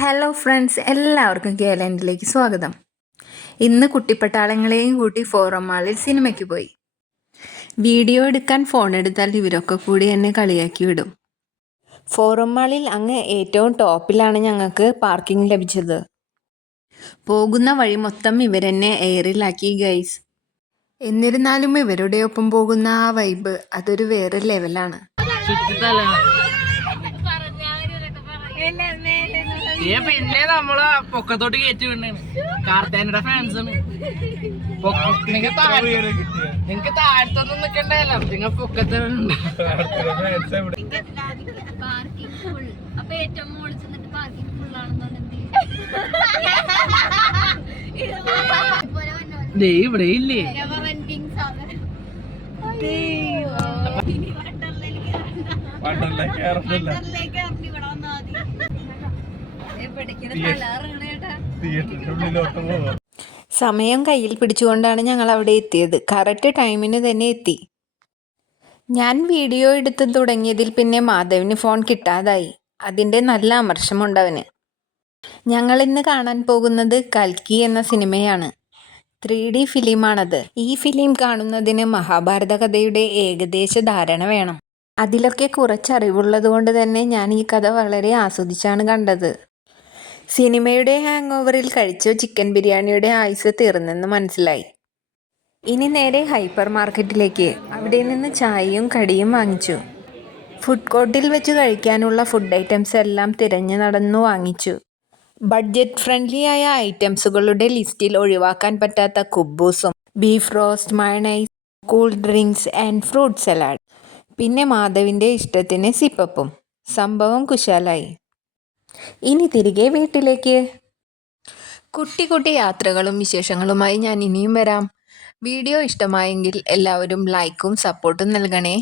Hello friends, എല്ലാവർക്കും കേലൻഡിലേക്ക് സ്വാഗതം. ഇന്ന് കുട്ടിപ്പട്ടാളങ്ങളെയും കൂട്ടി ഫോറം മാളിൽ സിനിമയ്ക്ക് പോയി. വീഡിയോ എടുക്കാൻ ഫോൺ എടുത്താൽ ഇവരൊക്കെ കൂടി എന്നെ കളിയാക്കി വിടും. ഫോറം മാളിൽ അങ്ങ് ഏറ്റവും ടോപ്പിലാണ് ഞങ്ങൾക്ക് പാർക്കിംഗ് ലഭിച്ചത്. പോകുന്ന വഴി മൊത്തം ഇവരെന്നെ എയറിലാക്കി ഗൈസ്. എന്നിരുന്നാലും ഇവരുടെ ഒപ്പം പോകുന്ന ആ വൈബ് അതൊരു വേറെ ലെവലാണ്. പിന്നെ നമ്മള് പൊക്കത്തോട്ട് കയറ്റി വിടണാണ്. കാർത്താനയുടെ ഫാൻസാണ്. നിങ്ങക്ക് താഴത്തൊന്നും നിക്കണ്ടല്ലോ, നിങ്ങൾ പൊക്കത്തുണ്ട്. ഇവിടെ ഇല്ലേ സമയം കയ്യിൽ പിടിച്ചുകൊണ്ടാണ് ഞങ്ങൾ അവിടെ എത്തിയത്. കറക്റ്റ് ടൈമിന് തന്നെ എത്തി. ഞാൻ വീഡിയോ എടുത്ത് തുടങ്ങിയതിൽ പിന്നെ മാധവിന് ഫോൺ കിട്ടാതായി. അതിൻ്റെ നല്ല അമർഷമുണ്ടവന്. ഞങ്ങൾ ഇന്ന് കാണാൻ പോകുന്നത് കൽക്കി എന്ന സിനിമയാണ്. 3D ഫിലിമാണത്. ഈ ഫിലിം കാണുന്നതിന് മഹാഭാരത കഥയുടെ ഏകദേശ ധാരണ വേണം. അതിലൊക്കെ കുറച്ചറിവുള്ളത് കൊണ്ട് തന്നെ ഞാൻ ഈ കഥ വളരെ ആസ്വദിച്ചാണ് കണ്ടത്. സിനിമയുടെ ഹാങ് ഓവറിൽ കഴിച്ച ചിക്കൻ ബിരിയാണിയുടെ ആയുസ് തീർന്നെന്ന് മനസ്സിലായി. ഇനി നേരെ ഹൈപ്പർ മാർക്കറ്റിലേക്ക്. അവിടെ നിന്ന് ചായയും കടിയും വാങ്ങിച്ചു. ഫുഡ് കോർട്ടിൽ വെച്ച് കഴിക്കാനുള്ള ഫുഡ് ഐറ്റംസ് എല്ലാം തിരഞ്ഞു നടന്നു വാങ്ങിച്ചു. ബഡ്ജറ്റ് ഫ്രണ്ട്ലി ആയ ഐറ്റംസുകളുടെ ലിസ്റ്റിൽ ഒഴിവാക്കാൻ പറ്റാത്ത കുബൂസും beef roast, mayonnaise, cool drinks and fruit salad. പിന്നെ മാധവിൻ്റെ ഇഷ്ടത്തിന് സിപ്പപ്പും. സംഭവം കുശാലായി. ഇനി തിരികെ വീട്ടിലേക്ക്. കുട്ടി കുട്ടി യാത്രകളും വിശേഷങ്ങളുമായി ഞാൻ ഇനിയും വരാം. വീഡിയോ ഇഷ്ടമായെങ്കിൽ എല്ലാവരും ലൈക്കും സപ്പോർട്ടും നൽകണേ.